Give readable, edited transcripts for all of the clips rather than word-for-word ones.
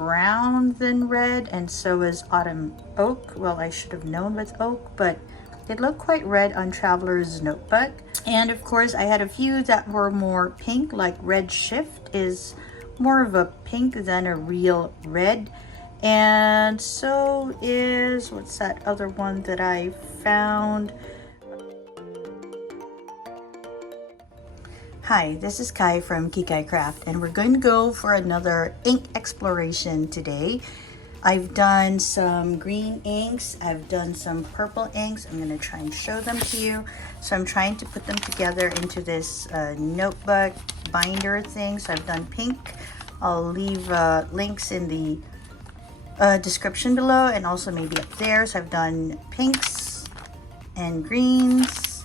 brown than red, and so is autumn oak. Well, I should have known with oak, but it looked quite red on Traveler's Notebook. And of course, I had a few that were more pink, like Red Shift is more of a pink than a real red. And so is, what's that other one that I found? Hi, this is Kai from Kikai Craft, and we're going to go for another ink exploration today. I've done some green inks, I've done some purple inks. I'm going to try and show them to you. So I'm trying to put them together into this notebook binder thing. So I've done pink. I'll leave links in the description below and also maybe up there. So I've done pinks and greens.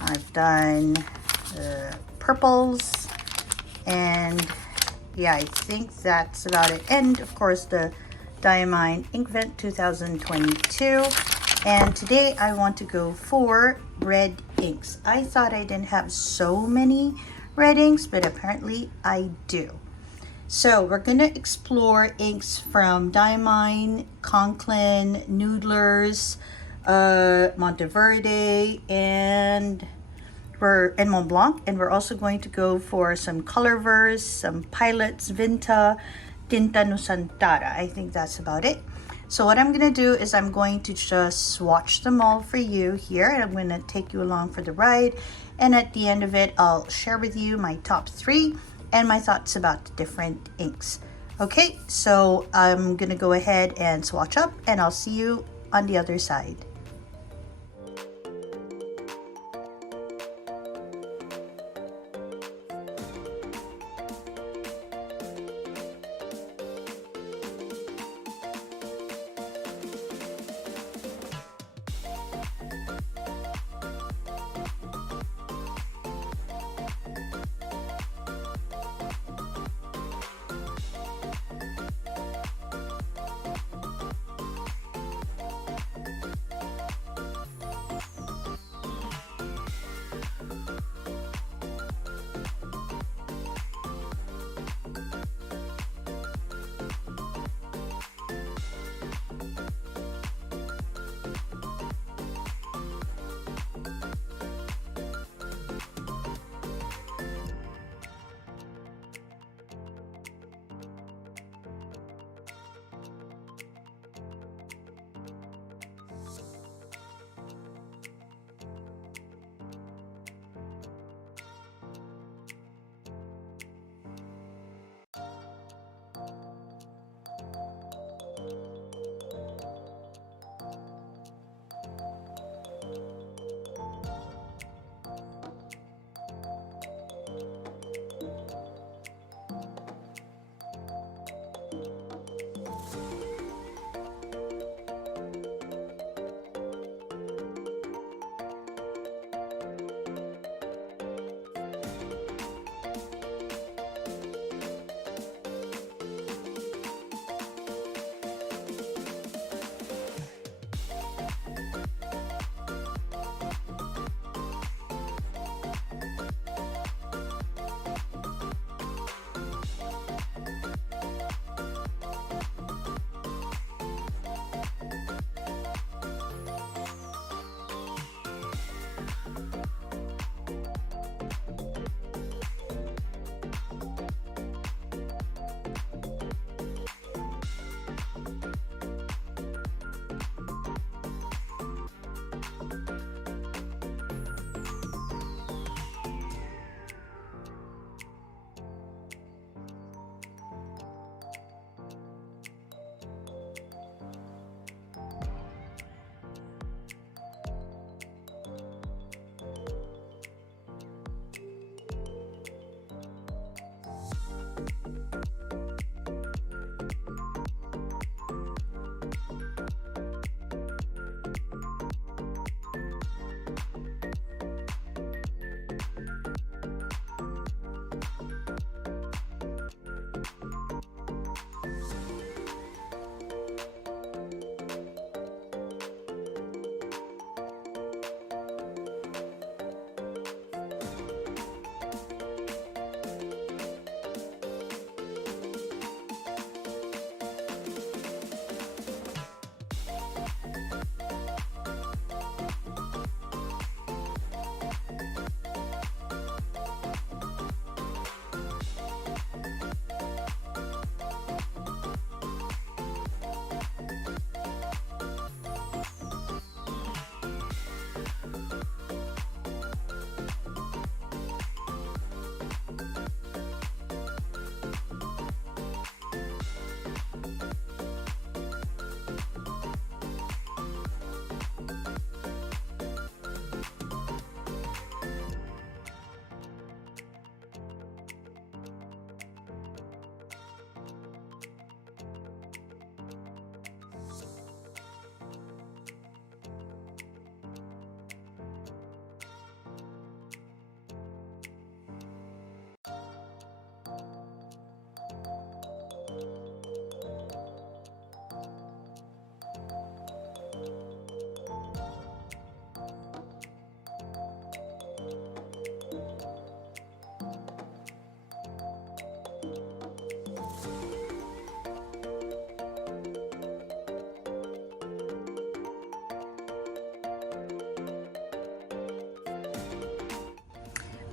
I've done purples, and yeah, I think that's about it. And of course the Diamine Inkvent 2022. And today I want to go for red inks. I thought I didn't have so many red inks, but apparently I do. So we're going to explore inks from Diamine, Conklin, Noodlers, Monteverde, and Mont Blanc. And we're also going to go for some Colorverse, some Pilots, Vinta, Tinta Nusantara. I think that's about it. So what I'm going to do is I'm going to just swatch them all for you here, and I'm going to take you along for the ride. And at the end of it, I'll share with you my top 3 and my thoughts about the different inks. Okay, so I'm going to go ahead and swatch up, and I'll see you on the other side.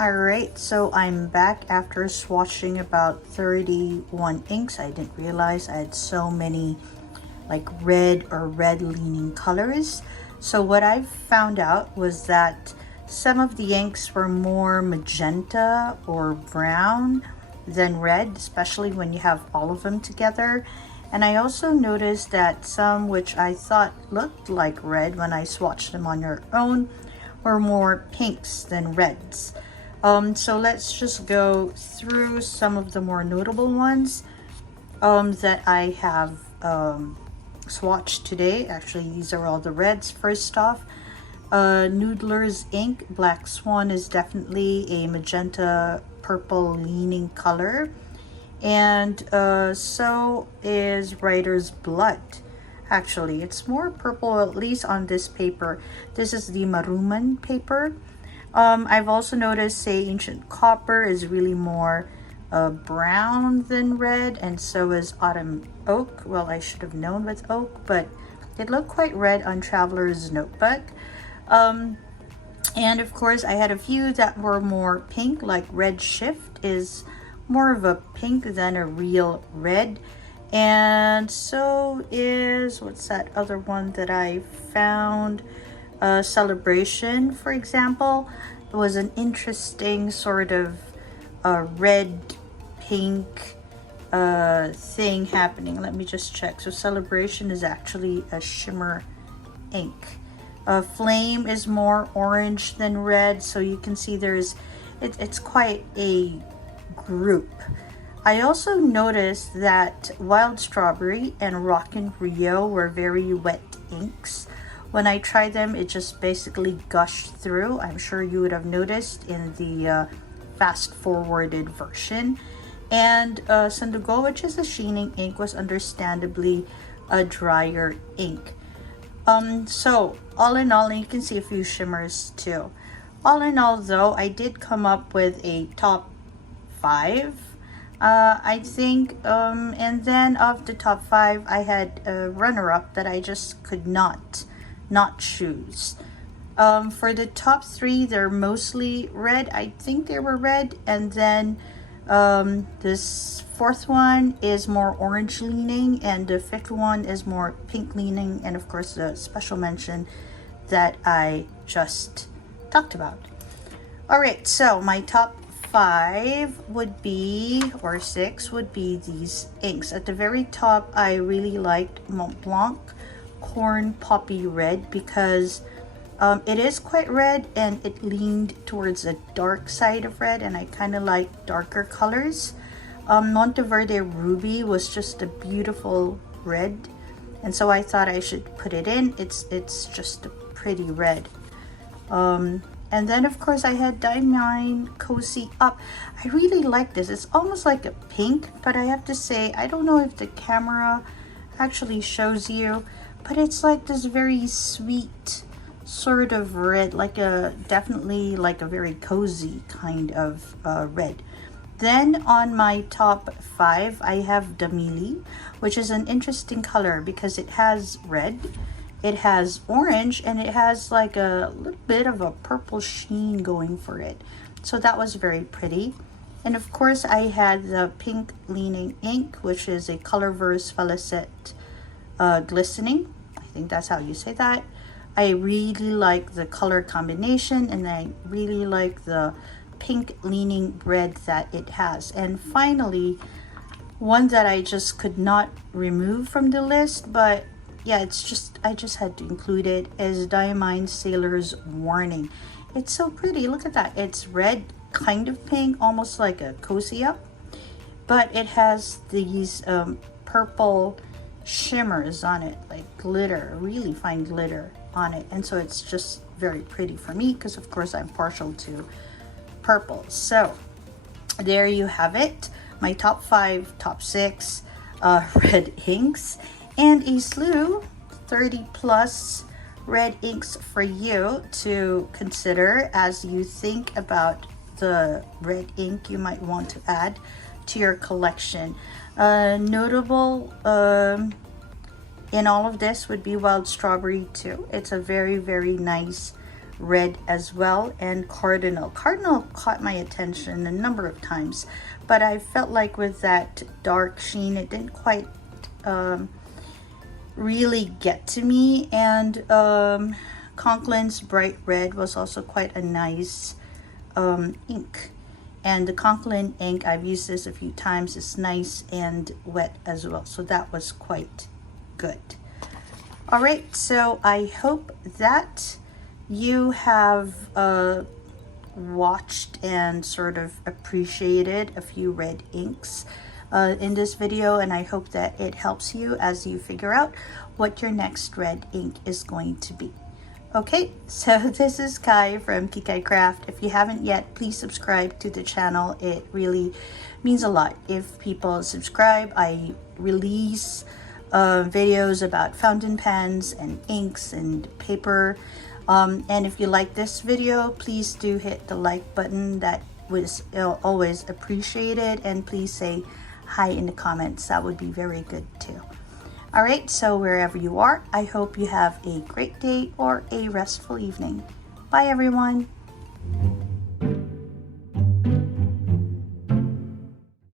Alright, so I'm back after swatching about 31 inks. I didn't realize I had so many like red or red leaning colors. So what I found out was that some of the inks were more magenta or brown than red, especially when you have all of them together. And I also noticed that some which I thought looked like red when I swatched them on their own were more pinks than reds. So let's just go through some of the more notable ones that I have swatched today. Actually, these are all the reds. First off, Noodler's ink Black Swan is definitely a magenta purple leaning color, and so is Writer's Blood. Actually, it's more purple, at least on this paper. This is the Maruman paper. I've also noticed, say, Ancient Copper is really more brown than red, and so is Autumn Oak. Well, I should have known with oak, but it looked quite red on Traveler's Notebook. And of course, I had a few that were more pink, like Red Shift is more of a pink than a real red. And so is, what's that other one that I found? Celebration, for example. It was an interesting sort of red pink thing happening. Let me just check. So Celebration is actually a shimmer ink. Flame is more orange than red, so you can see it's quite a group. I also noticed that Wild Strawberry and Rockin' Rio were very wet inks. When I tried them, it just basically gushed through. I'm sure you would have noticed in the fast forwarded version. And Sandugo, which is a sheening ink, was understandably a drier ink. So all in all, and you can see a few shimmers too. All in all though, I did come up with a top 5. I think, and then of the top 5, I had a runner-up that I just could not choose. For the top 3, they're mostly red. I think they were red, and then this 4th one is more orange leaning, and the 5th one is more pink leaning, and of course the special mention that I just talked about. Alright, so my top 5 would be, or 6 would be these inks. At the very top, I really liked Mont Blanc Corn Poppy Red because it is quite red and it leaned towards the dark side of red, and I kind of like darker colors. Monteverde Ruby was just a beautiful red, and so I thought I should put it in. It's just a pretty red. And then of course I had Diamine Cozy Up. I really like this. It's almost like a pink, but I have to say, I don't know if the camera actually shows you, but it's like this very sweet sort of red, like definitely like a very cozy kind of red. Then on my top 5, I have Damili, which is an interesting color because it has red, it has orange, and it has like a little bit of a purple sheen going for it. So that was very pretty. And of course I had the pink leaning ink, which is a Colorverse Felicet Glistening. I think that's how you say that. I really like the color combination, and I really like the pink leaning red that it has. And finally, one that I just could not remove from the list, but yeah, I just had to include it, is Diamine Sailor's Warning. It's so pretty. Look at that. It's red, kind of pink, almost like a Cozy Up, but it has these purple shimmers on it, like glitter, really fine glitter on it. And so it's just very pretty for me because of course I'm partial to purple. So there you have it, my top 5, top 6 red inks, and a slew 30 plus red inks for you to consider as you think about the red ink you might want to add to your collection. Notable in all of this would be Wild Strawberry too. It's a very, very nice red as well, and cardinal. Cardinal caught my attention a number of times, but I felt like with that dark sheen, it didn't quite really get to me. And Conklin's bright red was also quite a nice ink. And the Conklin ink, I've used this a few times, it's nice and wet as well, so that was quite good. All right, so I hope that you have watched and sort of appreciated a few red inks in this video, and I hope that it helps you as you figure out what your next red ink is going to be. Okay, so this is Kai from Kikai Craft. If you haven't yet, please subscribe to the channel. It really means a lot if people subscribe. I release videos about fountain pens and inks and paper. And if you like this video, please do hit the like button. That was always appreciated. And please say hi in the comments. That would be very good too. All right, so wherever you are, I hope you have a great day or a restful evening. Bye, everyone.